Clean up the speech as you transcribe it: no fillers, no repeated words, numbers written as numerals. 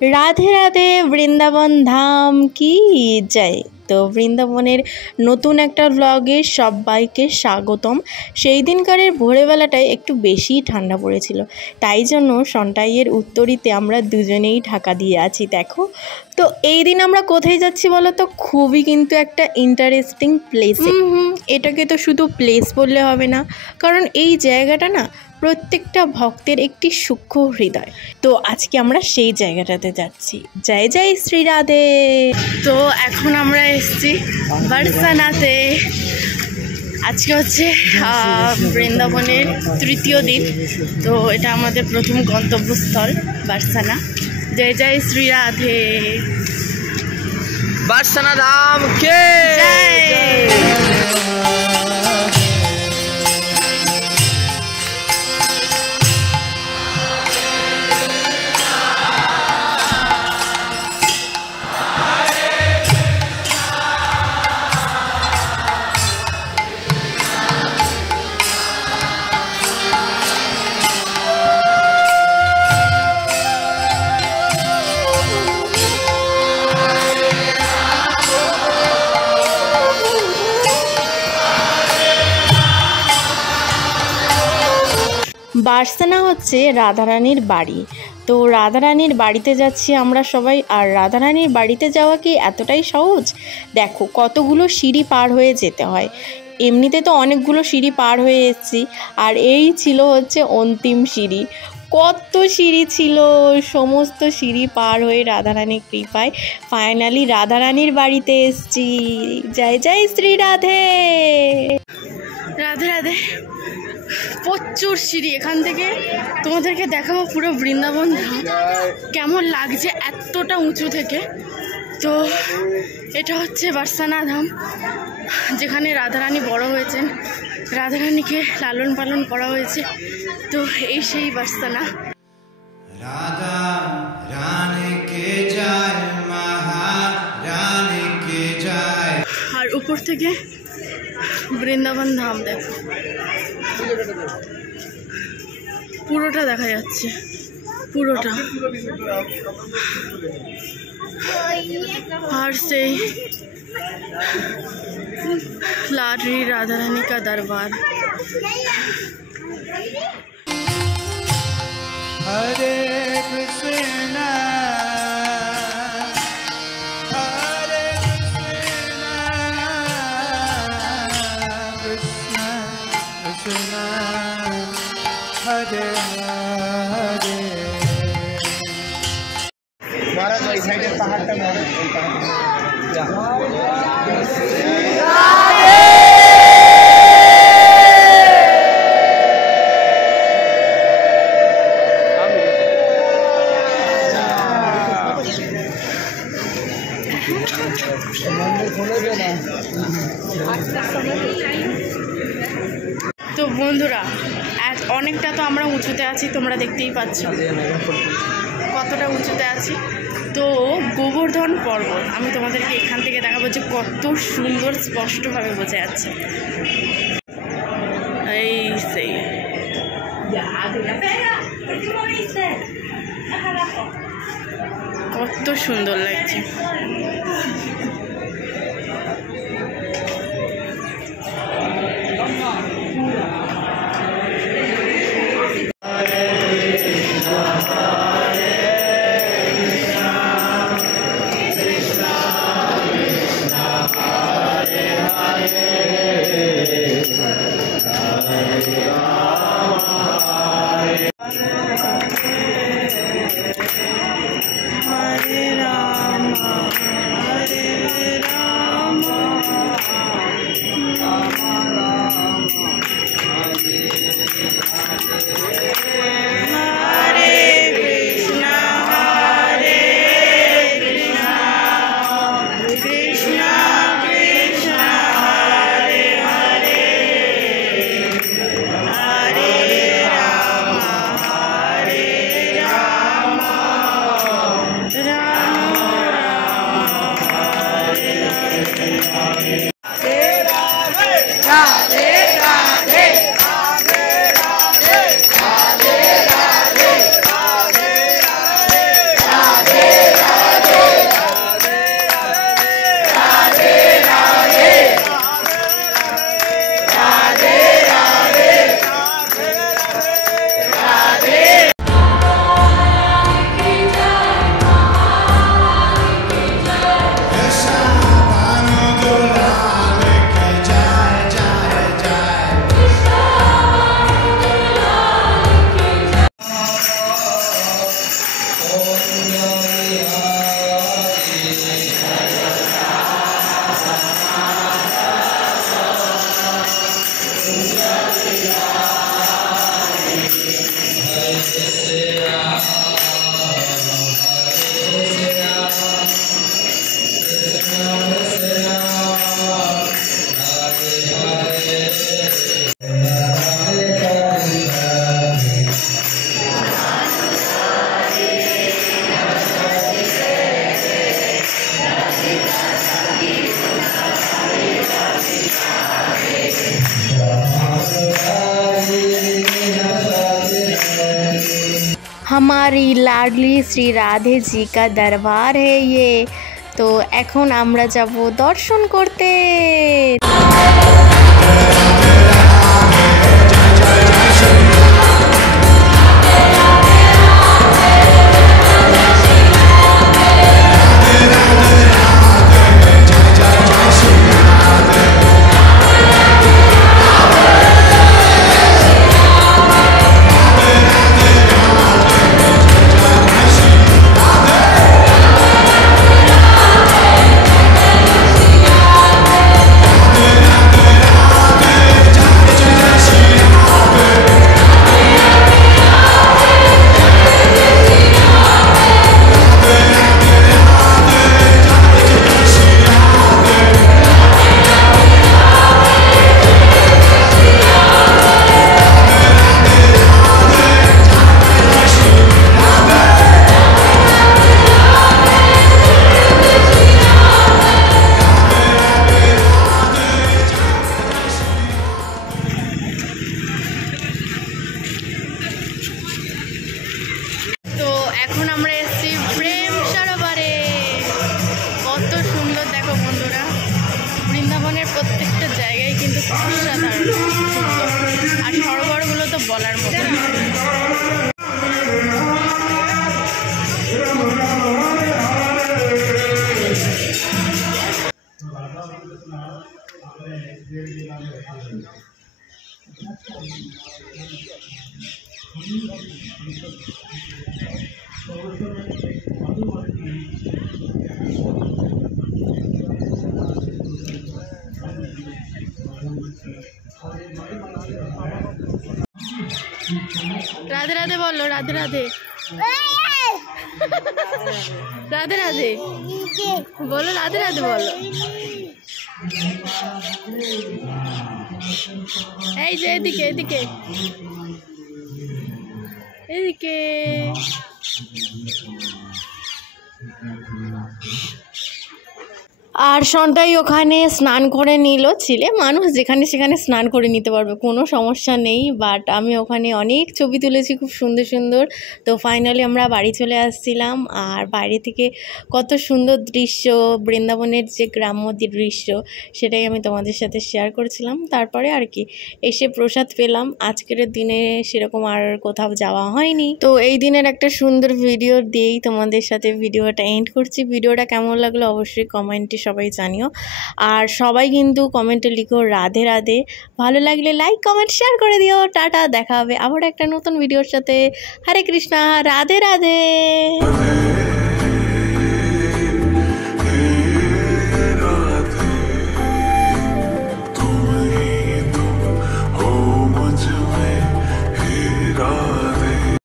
রাধে রাধে, বৃন্দাবন ধাম কি জয়। তো বৃন্দাবনের নতুন একটা ব্লগে সবাইকে স্বাগতম। সেই দিনকারের ভোরবেলাটায় একটু বেশিই ঠান্ডা পড়েছিল, তাই জন্য সন্টাইয়ের উত্তরীতে আমরা দুজনেই ঢাকা দিয়ে আছি। দেখো তো এই দিন আমরা কোথায় যাচ্ছি বলো তো? খুবই কিন্তু একটা ইন্টারেস্টিং প্লেসে। এটাকে তো শুধু প্লেস বললে হবে না, কারণ এই জায়গাটা না প্রত্যেকটা ভক্তের একটি সূক্ষ্ম হৃদয়। তো আজকে আমরা সেই জায়গাটাতে যাচ্ছি। জয় জয় শ্রী রাধে। তো এখন আমরা এসেছি বারসানাতে। আজকে হচ্ছে বৃন্দাবনের তৃতীয় দিন। তো এটা আমাদের প্রথম গন্তব্যস্থল বারসানা। জয় জয় শ্রী রাধে। বারসানা ধাম কে জয়। বারসানা হচ্ছে রাধারানীর বাড়ি। তো রাধারানীর বাড়িতে যাচ্ছি আমরা সবাই। আর রাধারানীর বাড়িতে যাওয়া কি এতটাই সহজ? দেখো কতগুলো সিঁড়ি পার হয়ে যেতে হয়। এমনিতে তো অনেকগুলো সিঁড়ি পার হয়ে এসেছি, আর এই ছিল হচ্ছে অন্তিম সিঁড়ি। কত সিঁড়ি ছিল, সমস্ত সিঁড়ি পার হয়ে রাধারানীর কৃপায় ফাইনালি রাধারানীর বাড়িতে এসেছি। জয় জয় শ্রী রাধে। রাধে রাধে। প্রচুর সিঁড়ি। এখান থেকে তোমাদেরকে দেখাবো পুরো বৃন্দাবন ধাম কেমন লাগছে এতটা উঁচু থেকে। তো এটা হচ্ছে বারসানা ধাম, যেখানে রাধারানী বড় হয়েছেন, রাধারানীকে লালন পালন করা হয়েছে। তো এই সেই বারসানা। রাধা রানী কে জয়, মহারানী কে জয়। আর উপর থেকে বৃন্দাবন ধাম দেখো, পুরোটা দেখা যাচ্ছে, পুরোটা। আর সেই लाडली राधा रानी का दरबार। हरे कृष्णा हरे कृष्णा कृष्णा कृष्णा हरे हरे। महाराज ওই সাইডের পাহাড়টা তো বন্ধুরা অনেকটা তো আমরা উঁচুতে আছি, তোমরা দেখতেই পাচ্ছ কতটা উঁচুতে আছি। তো গোবর্ধন পর্বত আমি তোমাদেরকে এখান থেকে দেখাবো যে কত সুন্দর স্পষ্টভাবে বোঝা যাচ্ছে। এই সেই কত সুন্দর লাগছে। हरे राम हरे हमारी लाडली श्री राधे जी का दरबार है ये। तो এখন আমরা যাব দর্শন করতে। প্রত্যেকটা জায়গায় কিন্তু অসাধারণ সুন্দর, আর সরোবরগুলো তো বলার মতো। राधे राधे बोलो, राधे राधे राधे राधे बोलो, राधे राधे बोलो। এই যে এদিকে এদিকে এদিকে আর সন্তাই ওখানে স্নান করে নিল। ছিলে মানুষ যেখানে সেখানে স্নান করে নিতে পারবে, কোনো সমস্যা নেই। বাট আমি ওখানে অনেক ছবি তুলেছি খুব সুন্দর সুন্দর। তো ফাইনালি আমরা বাড়ি চলে আসছিলাম, আর বাইরে থেকে কত সুন্দর দৃশ্য, বৃন্দাবনের যে গ্রাম্য দৃশ্য সেটাই আমি তোমাদের সাথে শেয়ার করছিলাম। তারপরে আর কি এসে প্রসাদ পেলাম। আজকের দিনে সেরকম আর কোথাও যাওয়া হয়নি। তো এই দিনের একটা সুন্দর ভিডিও দিয়েই তোমাদের সাথে ভিডিওটা এন্ড করছি। ভিডিওটা কেমন লাগলো অবশ্যই কমেন্টে সবাই জানিও, আর সবাই কিন্তু কমেন্টে লিখো রাধে রাধে। ভালো লাগলে লাইক কমেন্ট শেয়ার করে দিও। টাটা, দেখা হবে আবার একটা নতুন ভিডিওর সাথে। হরে কৃষ্ণা, রাধে রাধে।